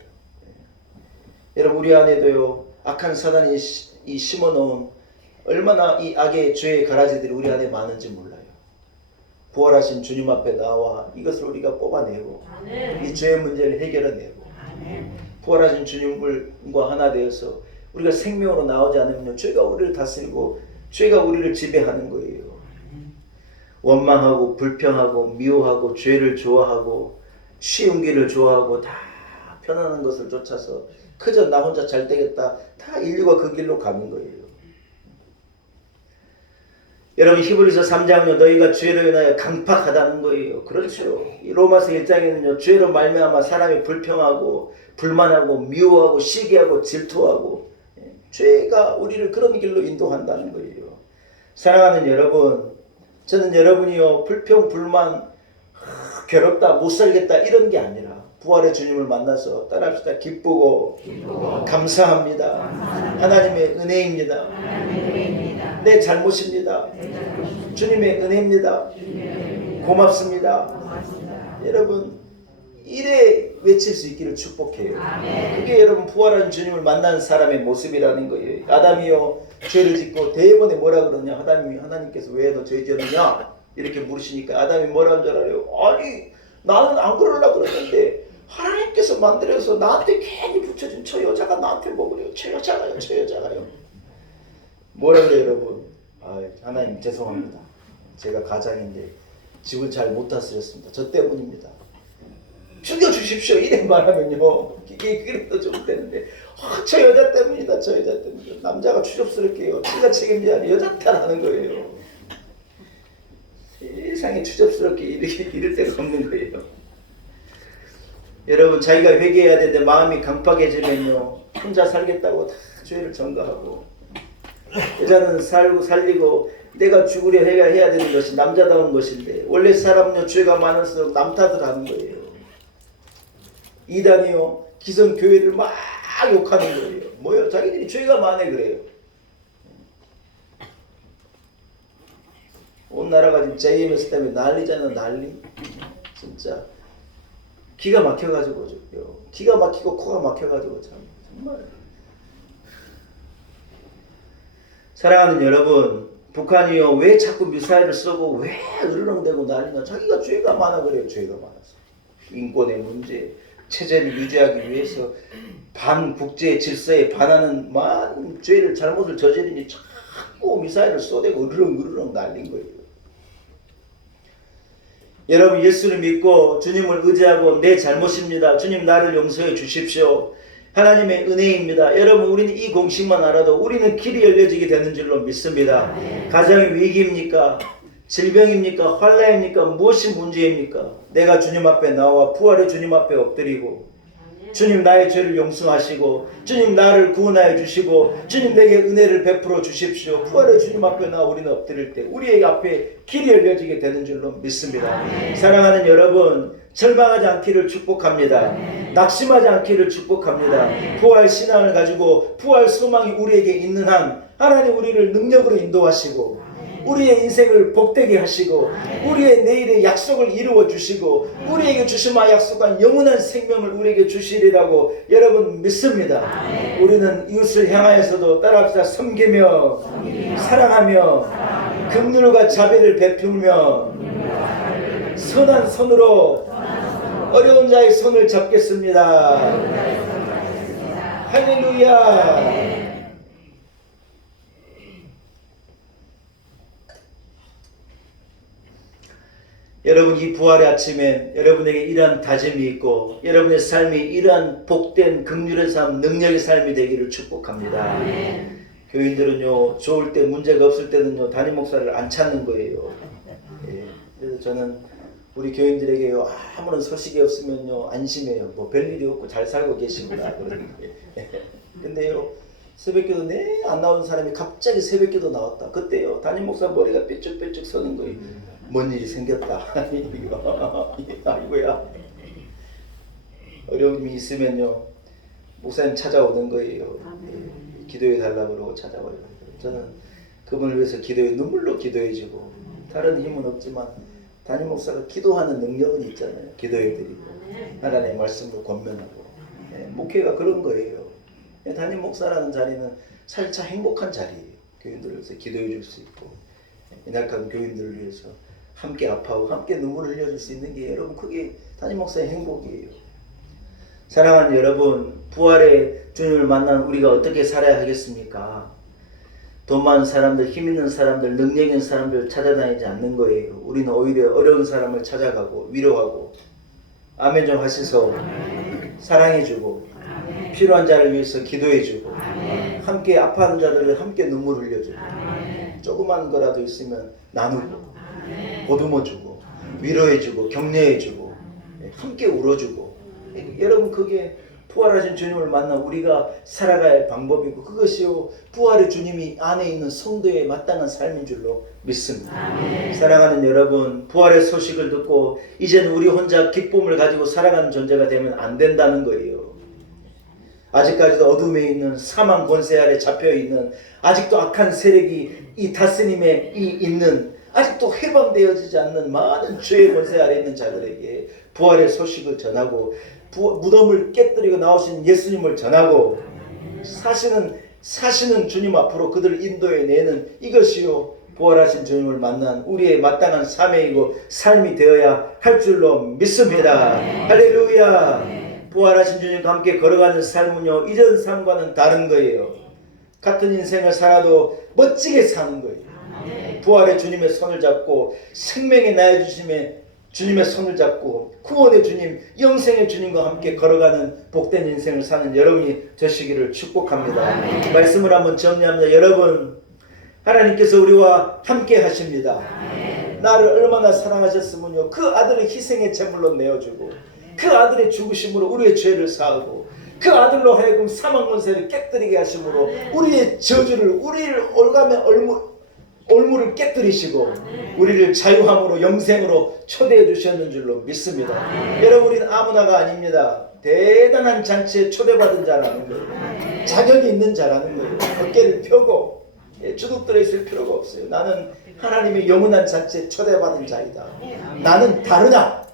여러분 우리 안에도요 악한 사단이 심어놓은 얼마나 이 악의 죄의 가라지들이 우리 안에 많은지 몰라요. 부활하신 주님 앞에 나와 이것을 우리가 뽑아내고 이 죄의 문제를 해결해내고 부활하신 주님과 하나 되어서 우리가 생명으로 나오지 않으면 죄가 우리를 다스리고 죄가 우리를 지배하는 거예요. 원망하고 불평하고 미워하고 죄를 좋아하고 쉬운 길을 좋아하고 다 편안한 것을 쫓아서 그저 나 혼자 잘 되겠다 다 인류가 그 길로 가는 거예요. 여러분 히브리서 3장요 너희가 죄로 인하여 강팍하다는 거예요. 그렇죠. 이 로마서 1장에는요 죄로 말미암아 사람이 불평하고 불만하고 미워하고 시기하고 질투하고 죄가 우리를 그런 길로 인도한다는 거예요. 사랑하는 여러분 저는 여러분이요 불평 불만 괴롭다 못살겠다 이런 게 아니라 부활의 주님을 만나서 따라합시다. 기쁘고 감사합니다. 하나님의 은혜입니다. 내 잘못입니다. 주님의 은혜입니다. 고맙습니다. 여러분 이래 외칠 수 있기를 축복해요. 그게 여러분 부활한 주님을 만난 사람의 모습이라는 거예요. 아담이요 죄를 짓고 대번에 뭐라 그러냐 하나님께서 왜 너 죄 지었느냐 이렇게 물으시니까 아담이 뭐라는 줄 알아요? 아니 나는 안 그러려고 그랬는데 하나님께서 만들어서 나한테 괜히 붙여준 저 여자가 나한테 먹으래요. 저 여자가요. 뭐라 그래요 여러분? 하나님 죄송합니다. 제가 가장인데 집을 잘 못 다스렸습니다. 저 때문입니다. 죽여주십시오. 이래 말하면요. 이게 그래도 좀 되는데 저 여자 때문이다. 저 여자 때문이다. 남자가 추접스럽게요. 지가 책임져야 하는 여자 탓하는 거예요. 세상에 추접스럽게 이럴 데가 없는 거예요. 여러분 자기가 회개해야 되는데 마음이 강팍해지면요 혼자 살겠다고 다 죄를 전가하고, 여자는 살고 살리고 내가 죽으려 해야 되는 것이 남자다운 것인데, 원래 사람은요 죄가 많을수록 남 탓을 하는 거예요. 이단이요 기성 교회를 막 욕하는 거예요. 뭐요? 자기들이 죄가 많아 그래요. 온 나라가 지금 JMS 때문에 난리잖아, 난리. 진짜 기가 막혀가지고 기가 막히고 코가 막혀가지고 참 정말. 사랑하는 여러분, 북한이요 왜 자꾸 미사일을 쏘고 왜 으르렁대고 난리나? 자기가 죄가 많아 그래요. 죄가 많아서. 인권의 문제, 체제를 유지하기 위해서 반국제 질서에 반하는 많은 죄를 잘못을 저지르니 자꾸 미사일을 쏘대고 으르렁 날린 거예요. 여러분, 예수를 믿고 주님을 의지하고 내 잘못입니다, 주님 나를 용서해 주십시오, 하나님의 은혜입니다. 여러분, 우리는 이 공식만 알아도 우리는 길이 열려지게 되는 줄로 믿습니다. 가정이 위기입니까? 질병입니까? 환난입니까? 무엇이 문제입니까? 내가 주님 앞에 나와 부활의 주님 앞에 엎드리고, 주님 나의 죄를 용서하시고 주님 나를 구원하여 주시고 주님 내게 은혜를 베풀어 주십시오. 부활의 주님 앞에 나와 우리는 엎드릴 때 우리의 앞에 길이 열려지게 되는 줄로 믿습니다. 사랑하는 여러분, 절망하지 않기를 축복합니다. 낙심하지 않기를 축복합니다. 부활 신앙을 가지고 부활 소망이 우리에게 있는 한 하나님 우리를 능력으로 인도하시고 우리의 인생을 복되게 하시고 우리의 내일의 약속을 이루어 주시고 우리에게 주시마 약속한 영원한 생명을 우리에게 주시리라고 여러분 믿습니다. 우리는 이웃을 향하여서도 따라합시다. 섬기며 사랑하며 긍휼과 자비를 베풀며 선한 손으로 어려운 자의 손을 잡겠습니다. 할렐루야. 여러분, 이 부활의 아침에 여러분에게 이러한 다짐이 있고 여러분의 삶이 이러한 복된 긍휼의 삶, 능력의 삶이 되기를 축복합니다. 교인들은요 좋을 때 문제가 없을 때는요 담임 목사를 안 찾는 거예요. 그래서 저는 우리 교인들에게요 아무런 소식이 없으면요 안심해요. 뭐 별일이 없고 잘 살고 계시구나 그러는 거예요. 근데요 새벽기도 안 나오는 사람이 갑자기 새벽기도 나왔다. 그때요 담임 목사 머리가 삐쭉삐쭉 서는 거예요. 뭔 일이 생겼다. 아이고야. 어려움이 있으면요 목사님 찾아오는 거예요. 기도해 달라고 그러고 찾아와요. 저는 그분을 위해서 눈물로 기도해주고 다른 힘은 없지만 담임 목사가 기도하는 능력은 있잖아요. 기도해드리고 하나님의 말씀으로 권면하고. 목회가 그런 거예요. 담임 목사라는 자리는 살짝 행복한 자리예요. 교인들을 위해서 기도해 줄 수 있고 연약한 교인들을 위해서 함께 아파하고 함께 눈물을 흘려줄 수 있는 게 여러분 그게 담임 목사의 행복이에요. 사랑하는 여러분, 부활의 주님을 만난 우리가 어떻게 살아야 하겠습니까? 돈 많은 사람들, 힘 있는 사람들, 능력 있는 사람들 찾아다니지 않는 거예요. 우리는 오히려 어려운 사람을 찾아가고 위로하고 아멘 좀 하시소. 사랑해주고 필요한 자를 위해서 기도해주고 함께 아파하는 자들을 함께 눈물 흘려주고 조그만 거라도 있으면 나누고 보듬어주고 위로해주고 격려해주고 함께 울어주고. 여러분 그게 부활하신 주님을 만나 우리가 살아가야 할 방법이고 그것이요 부활의 주님이 안에 있는 성도의 마땅한 삶인 줄로 믿습니다. 사랑하는 여러분, 부활의 소식을 듣고 이제는 우리 혼자 기쁨을 가지고 살아가는 존재가 되면 안 된다는 거예요. 아직까지도 어둠에 있는 사망 권세 아래 잡혀있는 아직도 악한 세력이 이 다스림에 있는 아직도 해방되어지지 않는 많은 죄의 권세 아래 있는 자들에게 부활의 소식을 전하고 무덤을 깨뜨리고 나오신 예수님을 전하고 사시는 주님 앞으로 그들을 인도해내는 이것이요 부활하신 주님을 만난 우리의 마땅한 삶이고 삶이 되어야 할 줄로 믿습니다. 할렐루야. 부활하신 주님과 함께 걸어가는 삶은요 이전 삶과는 다른 거예요. 같은 인생을 살아도 멋지게 사는 거예요. 부활의 주님의 손을 잡고 생명의 나의 주님의 손을 잡고 구원의 주님, 영생의 주님과 함께 걸어가는 복된 인생을 사는 여러분이 되시기를 축복합니다. 말씀을 한번 정리합니다. 여러분, 하나님께서 우리와 함께 하십니다. 나를 얼마나 사랑하셨으면요 그 아들을 희생의 제물로 내어주고 그 아들의 죽으심으로 우리의 죄를 사하고 그 아들로 하여금 사망 권세를 깨뜨리게 하심으로 우리의 저주를 우리를 올가매 올무를 깨뜨리시고 우리를 자유함으로 영생으로 초대해 주셨는 줄로 믿습니다. 여러분 우리는 아무나가 아닙니다. 대단한 잔치에 초대받은 자라는 거예요. 자격이 있는 자라는 거예요. 어깨를 펴고 주눅들어 있을 필요가 없어요. 나는 하나님의 영원한 잔치에 초대받은 자이다. 나는 다르다.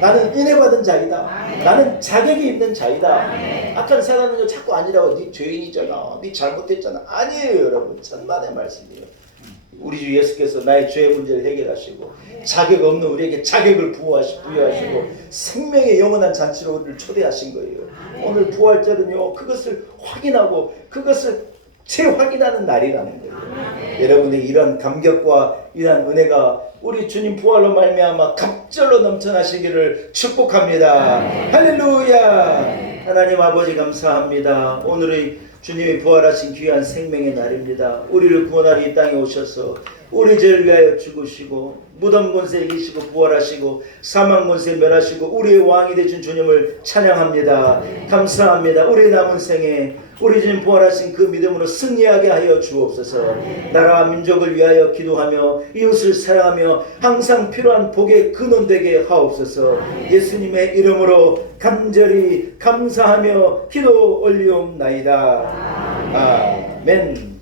나는 은혜받은 자이다. 나는 자격이 있는 자이다. 악한 사람은 자꾸 아니라고 네 죄인이잖아. 네 잘못했잖아. 아니에요 여러분. 천만의 말씀이에요. 우리 주 예수께서 나의 죄의 문제를 해결하시고 자격 없는 우리에게 자격을 부여하시고 생명의 영원한 잔치로 우리를 초대하신 거예요. 오늘 부활절은요 그것을 확인하고 그것을 재확인하는 날이라는 거예요. 여러분의 이런 감격과 이러한 은혜가 우리 주님 부활로 말미암아 갑절로 넘쳐나시기를 축복합니다. 할렐루야. 하나님 아버지 감사합니다. 오늘의 주님이 부활하신 귀한 생명의 날입니다. 우리를 구원하러 이 땅에 오셔서 우리 죄를 위하여 죽으시고 무덤 권세 이기시고 부활하시고 사망 권세 멸하시고 우리의 왕이 되신 주님을 찬양합니다. 감사합니다. 우리 남은 생에 우리 주님 부활하신 그 믿음으로 승리하게 하여 주옵소서. 나라와 민족을 위하여 기도하며 이웃을 사랑하며 항상 필요한 복의 근원되게 하옵소서. 예수님의 이름으로 간절히 감사하며 기도 올리옵나이다. 아멘.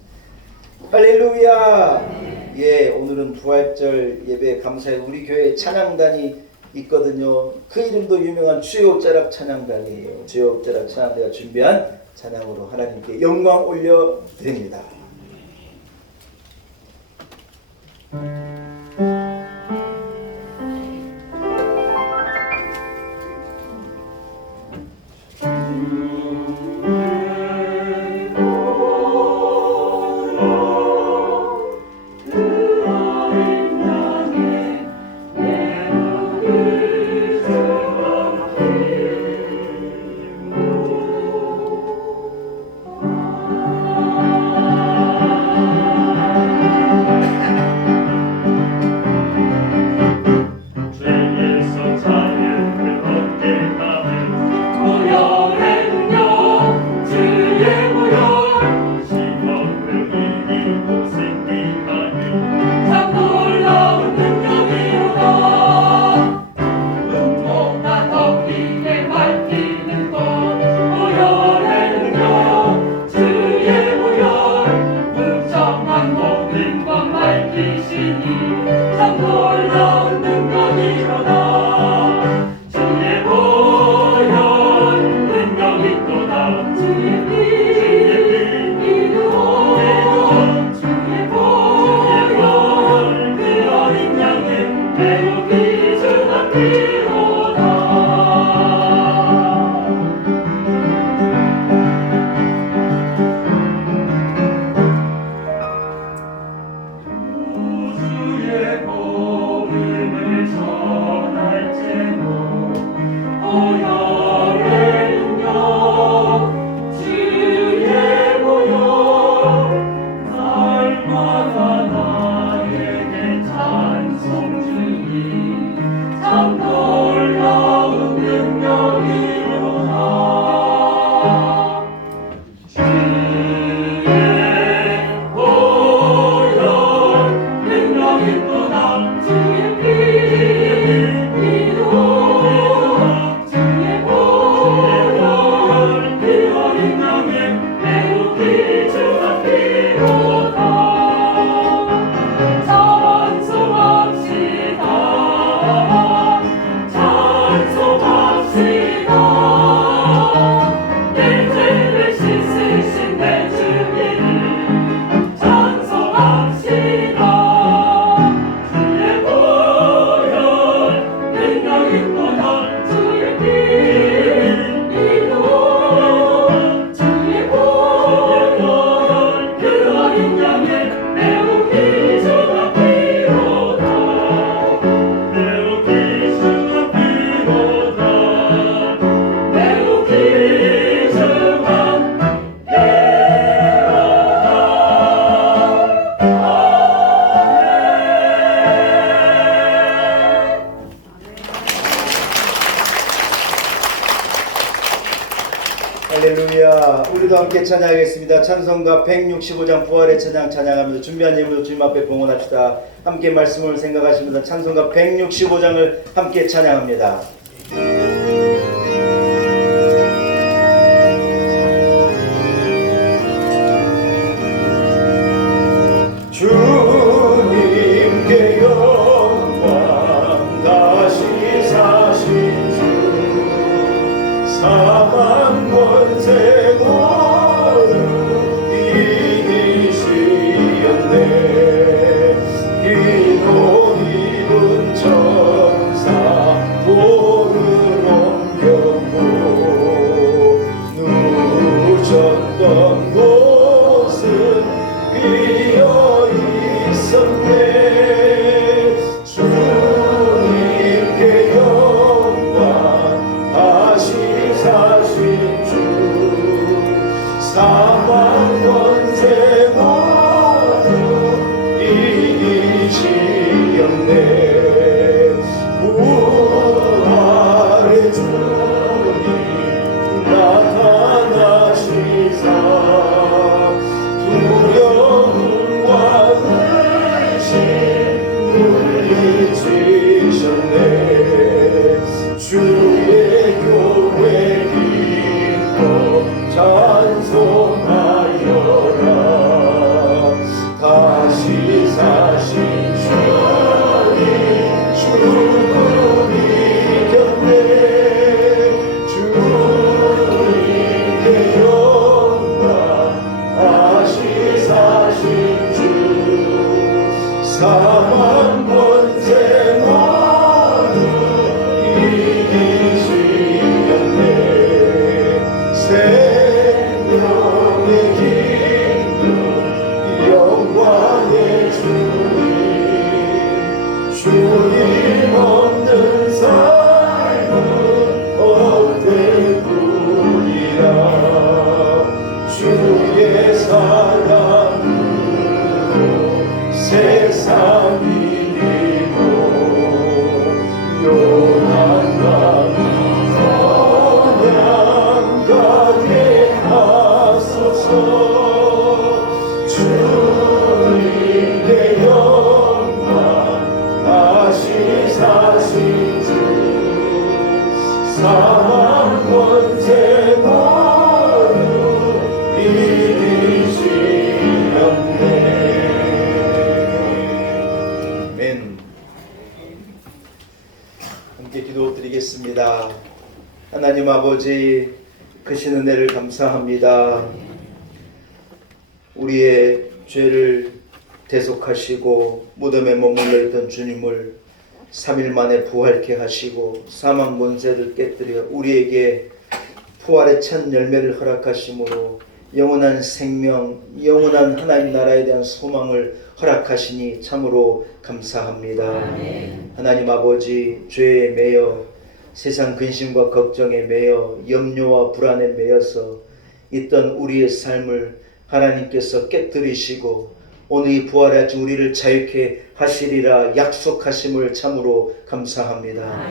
할렐루야. 예, 오늘은 부활절 예배 감사해 우리 교회에 찬양단이 있거든요. 그 이름도 유명한 주의 옷자락 찬양단이에요. 주의 옷자락 찬양대가 준비한 찬양으로 하나님께 영광 올려 드립니다. 함께 찬양하겠습니다. 찬송가 165장 부활의 찬양 찬양하면서 준비한 예물로 주님 앞에 봉헌합시다. 함께 말씀을 생각하시면서 찬송가 165장을 함께 찬양합니다. 주님께 영광 다시 사신 주 사망 권세 모두 이기시었네. 기도 입은 천사 돌을 옮겼고 누우셨던 곳은 비어 있었네. 주님께 영광 다시 사신 주 사망 권세 모두 이기시었네. 부활의 주님 나타나시사 두려움과 의심 물리치셨네. 주의 교회 기뻐 찬송하여라. 다시 사신 주님 죽음 이겼네. 주님께 영광 다시 사신 주 사망 권세 모두 이기시었네. 생명의 기쁨 영광의 주님 주님 없는 삶은 헛되구리라. 주의 사랑으로 세상 이기고 요한과 언양가게 하소서. 주님께 영광 다시 사신 주 사망 권세 모두 이기시었네. 아멘. 함께 기도드리겠습니다. 하나님 아버지, 크신 은혜를 감사합니다. 우리의 죄를 대속하시고 무덤에 머물러 있던 주님을 3일 만에 부활케 하시고 사망 권세를 깨뜨려 우리에게 부활의 첫 열매를 허락하심으로 영원한 생명, 영원한 하나님 나라에 대한 소망을 허락하시니 참으로 감사합니다. 하나님 아버지, 죄에 매여 세상 근심과 걱정에 매여 염려와 불안에 매여서 있던 우리의 삶을 하나님께서 깨뜨리시고 오늘 이 부활의 아침 우리를 자유케 하시리라 약속하심을 참으로 감사합니다.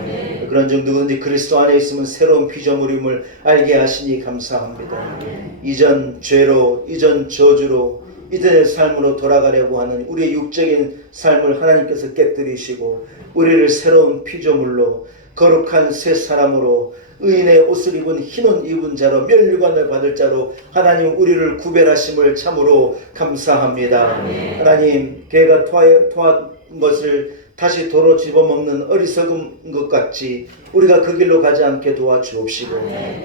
그런즉 누구든지 그리스도 안에 있으면 새로운 피조물임을 알게 하시니 감사합니다. 이전 죄로, 이전 저주로, 이전의 삶으로 돌아가려고 하는 우리의 육적인 삶을 하나님께서 깨뜨리시고 우리를 새로운 피조물로 거룩한 새 사람으로 의인의 옷을 입은 흰옷 입은 자로 면류관을 받을 자로 하나님 우리를 구별하심을 참으로 감사합니다. 하나님, 개가 토한 것을 다시 도로 집어먹는 어리석은 것 같이 우리가 그 길로 가지 않게 도와주옵시고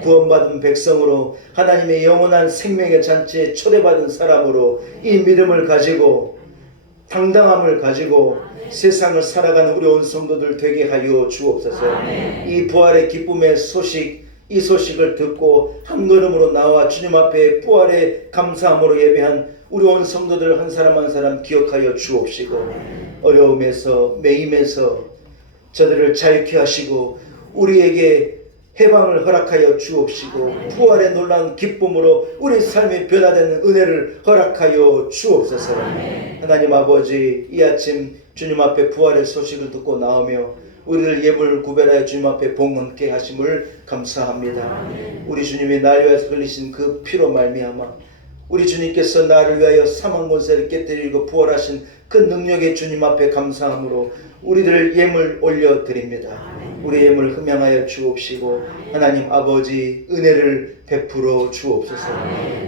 구원받은 백성으로 하나님의 영원한 생명의 잔치에 초대받은 사람으로 이 믿음을 가지고 당당함을 가지고 세상을 살아가는 우리 온 성도들 되게 하여 주옵소서. 이 부활의 기쁨의 소식, 이 소식을 듣고 한 걸음으로 나와 주님 앞에 부활의 감사함으로 예배한 우리 온 성도들 한 사람 한 사람 기억하여 주옵시고 어려움에서 매임에서 저들을 자유케 하시고 우리에게 해방을 허락하여 주옵시고 부활의 놀라운 기쁨으로 우리 삶이 변화되는 은혜를 허락하여 주옵소서. 하나님 아버지, 이 아침 주님 앞에 부활의 소식을 듣고 나오며 우리를 예물 구별하여 주님 앞에 봉헌케 하심을 감사합니다. 우리 주님이 날 위하여 흘리신 그 피로 말미암아 우리 주님께서 나를 위하여 사망 권세를 깨뜨리고 부활하신 그 능력의 주님 앞에 감사함으로 우리들 예물 올려드립니다. 우리 예물 흠양하여 주옵시고 하나님 아버지 은혜를 베풀어 주옵소서.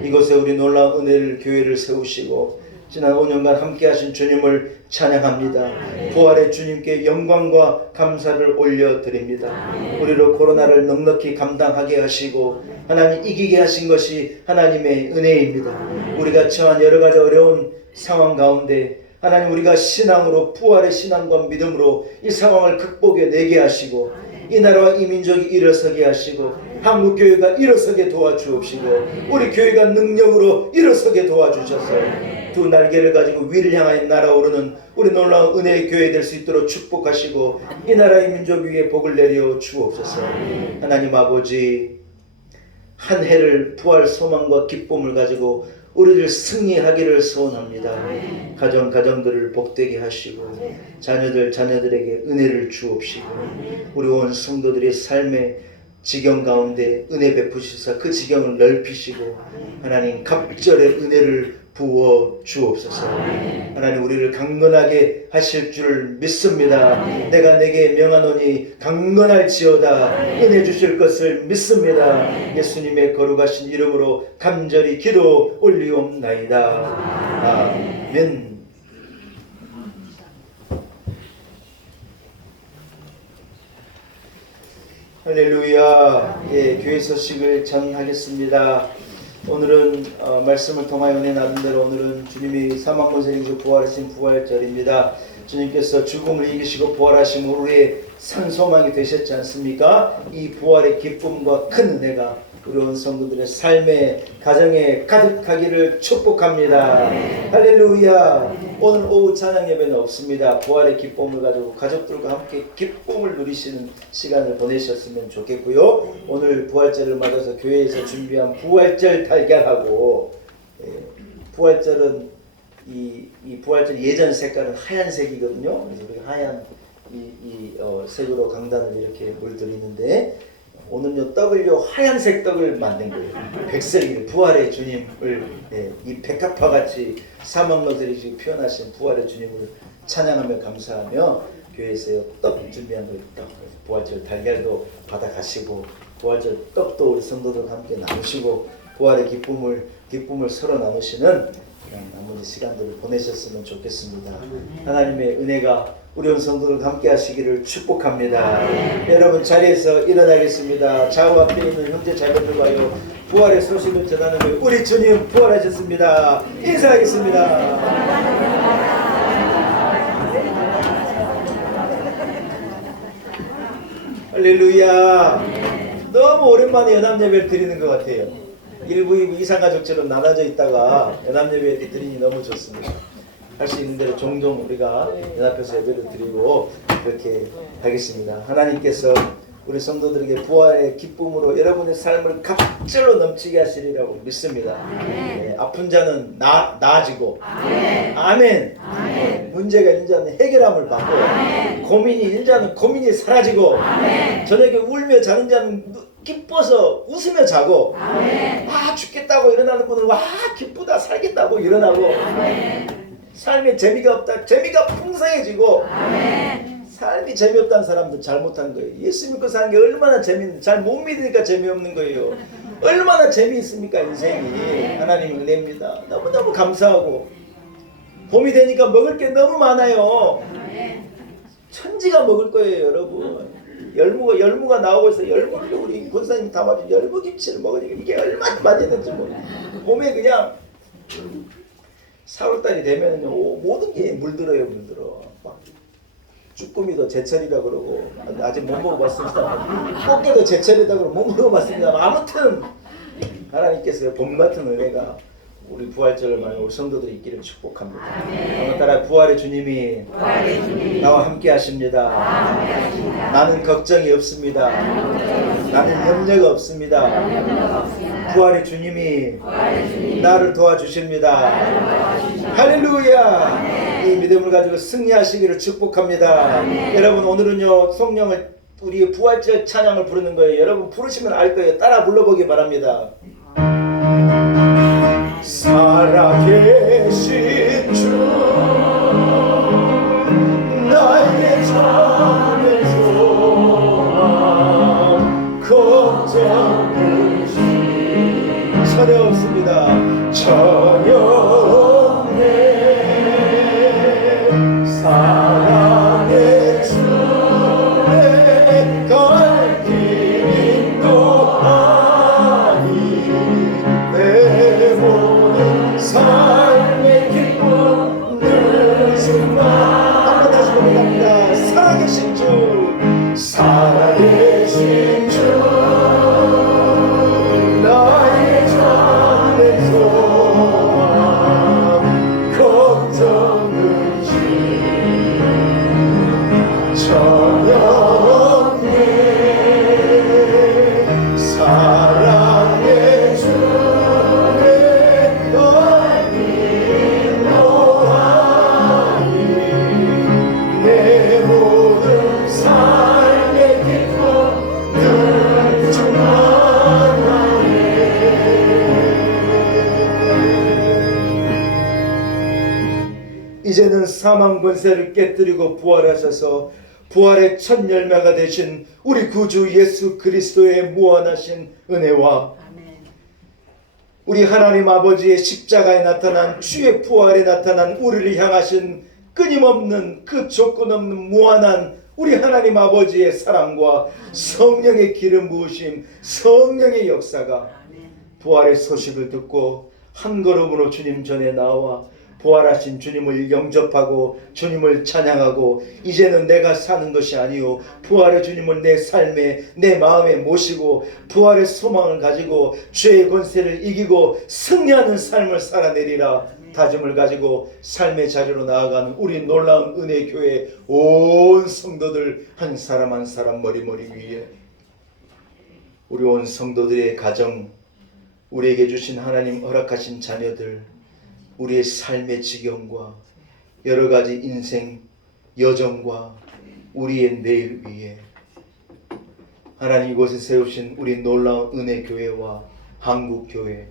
이곳에 우리 놀라운 은혜를 교회를 세우시고 지난 5년간 함께 하신 주님을 찬양합니다. 부활의 주님께 영광과 감사를 올려드립니다. 우리로 코로나를 넉넉히 감당하게 하시고 하나님 이기게 하신 것이 하나님의 은혜입니다. 우리가 처한 여러 가지 어려운 상황 가운데 하나님 우리가 신앙으로 부활의 신앙과 믿음으로 이 상황을 극복해 내게 하시고 이 나라와 이 민족이 일어서게 하시고 한국교회가 일어서게 도와주옵시고 우리 교회가 능력으로 일어서게 도와주셔서 두 날개를 가지고 위를 향하여 날아오르는 우리 놀라운 은혜의 교회 될 수 있도록 축복하시고 이 나라의 민족 위에 복을 내려 주옵소서. 하나님 아버지 한 해를 부활 소망과 기쁨을 가지고 우리를 승리하기를 소원합니다. 가정들을 복되게 하시고 자녀들에게 은혜를 주옵시고 우리 온 성도들의 삶의 지경 가운데 은혜 베푸시사 그 지경을 넓히시고 하나님 갑절의 은혜를 부어 주옵소서. 하나님 우리를 강건하게 하실 줄 믿습니다. 내가 내게 명하노니 강건할지어다. 은혜 주실 것을 믿습니다. 예수님의 거룩하신 이름으로 간절히 기도 올리옵나이다. 아멘. 할렐루야. 예, 교회 소식을 전하겠습니다. 오늘은 말씀을 통하여 은혜 나눈 대로 오늘은 주님이 사망 권세를 이기고 부활하신 부활절입니다. 주님께서 죽음을 이기시고 부활하신 우리의 산소망이 되셨지 않습니까? 이 부활의 기쁨과 큰 은혜가 우리 온 성도들의 삶의 가정에 가득하기를 축복합니다. 할렐루야. 오늘 오후 찬양 예배는 없습니다. 부활의 기쁨을 가지고 가족들과 함께 기쁨을 누리시는 시간을 보내셨으면 좋겠고요. 오늘 부활절을 맞아서 교회에서 준비한 부활절 달걀하고 부활절은 이 부활절 예전 색깔은 하얀색이거든요. 그래서 우리 하얀 색으로 강단을 이렇게 물들이는데 오늘요 떡을요 하얀색 떡을 만든 거예요. 백색이 부활의 주님을 이 백합화 같이 사망론들이 지금 표현하신 부활의 주님을 찬양하며 감사하며 교회에서 떡 준비한 거예요. 떡 부활절 달걀도 받아가시고 부활절 떡도 우리 성도들과 함께 나누시고 부활의 기쁨을 서로 나누시는 나머지 시간들을 보내셨으면 좋겠습니다. 하나님의 은혜가 우리 온 성도들과 함께 하시기를 축복합니다. 여러분 자리에서 일어나겠습니다. 좌우 앞에 있는 형제 자매들과요 부활의 소식을 전하는 거예요. 우리 주님 부활하셨습니다. 인사하겠습니다. 할렐루야. 너무 오랜만에 연합예배를 드리는 것 같아요. 1부, 2부 이상가족처럼 나눠져 있다가 연합예배 드리니 너무 좋습니다. 할 수 있는 대로 종종 우리가 연합해서 예배를 드리고 그렇게 하겠습니다. 하나님께서 우리 성도들에게 부활의 기쁨으로 여러분의 삶을 갑절로 넘치게 하시리라고 믿습니다. 아픈 자는 나아지고 아멘. 문제가 있는 자는 해결함을 받고 고민이 있는 자는 고민이 사라지고 저녁에 울며 자는 자는 기뻐서 웃으며 자고 아 죽겠다고 일어나는 분은 와 기쁘다 살겠다고 일어나고 삶에 재미가 없다 재미가 풍성해지고 삶이 재미없다는 사람들 잘못한 거예요. 예수 믿고 사는 게 얼마나 재미있는 잘 못 믿으니까 재미없는 거예요. 얼마나 재미있습니까 인생이. 하나님 은혜입니다. 너무너무 감사하고 봄이 되니까 먹을 게 너무 많아요. 천지가 먹을 거예요 여러분. 열무가 나오고 있어요. 열무를 우리 권사님 담아준 열무김치를 먹으니까 이게 얼마나 맛있는지 봄에 그냥 4월달이 되면 모든 게 물들어요. 막 쭈꾸미도 제철이라 그러고 아직 못 먹어봤습니다. 꽃게도 제철이다 그러고 못 먹어봤습니다. 아무튼 하나님께서 봄 같은 은혜가 우리 부활절을 맞는 우리 성도들이 있기를 축복합니다. 한번 따라 부활의 주님이 나와 함께 하십니다. 나는 걱정이 없습니다. 나는 염려가 없습니다. 부활의 주님이 나를 도와주십니다. 할렐루야. 이 믿음을 가지고 승리하시기를 축복합니다. 여러분 오늘은요 성령을 우리의 부활절 찬양을 부르는 거예요. 여러분 부르시면 알 거예요. 따라 불러보기 바랍니다. 살아계신 주 나의 참된 소망 걱정은 전혀 없습니다. 전혀 없네. 사랑의 주의 갈 길도 아니 내 모든 삶의 기쁨 늘 주만. 한번 다시 고백합니다. 살아계신 주 살아계신 주 나의 참된 소망 걱정은 전혀 없네. 사랑의 주의 갈 길도 아니 내 모든 삶의 기쁨 늘 충만하네. 이제는 사망 권세를 깨뜨리고 부활하셔서 부활의 첫 열매가 되신 우리 구주 예수 그리스도의 무한하신 은혜와 우리 하나님 아버지의 십자가에 나타난 주의 부활에 나타난 우리를 향하신 끊임없는 그 조건 없는 무한한 우리 하나님 아버지의 사랑과 성령의 기름 부으심, 성령의 역사가 부활의 소식을 듣고 한 걸음으로 주님 전에 나와 부활하신 주님을 영접하고 주님을 찬양하고 이제는 내가 사는 것이 아니요 부활의 주님을 내 삶에 내 마음에 모시고 부활의 소망을 가지고 죄의 권세를 이기고 승리하는 삶을 살아내리라 다짐을 가지고 삶의 자리로 나아가는 우리 놀라운 은혜 교회 온 성도들 한 사람 한 사람 머리 위에 우리 온 성도들의 가정 우리에게 주신 하나님 허락하신 자녀들 우리의 삶의 지경과 여러 가지 인생 여정과 우리의 내일 위에 하나님 이곳에 세우신 우리 놀라운 은혜 교회와 한국 교회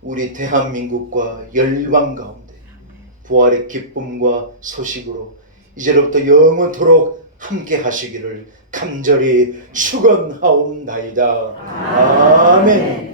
우리 대한민국과 열방 가운데 부활의 기쁨과 소식으로 이제로부터 영원토록 함께 하시기를 간절히 축원하옵나이다. 아멘.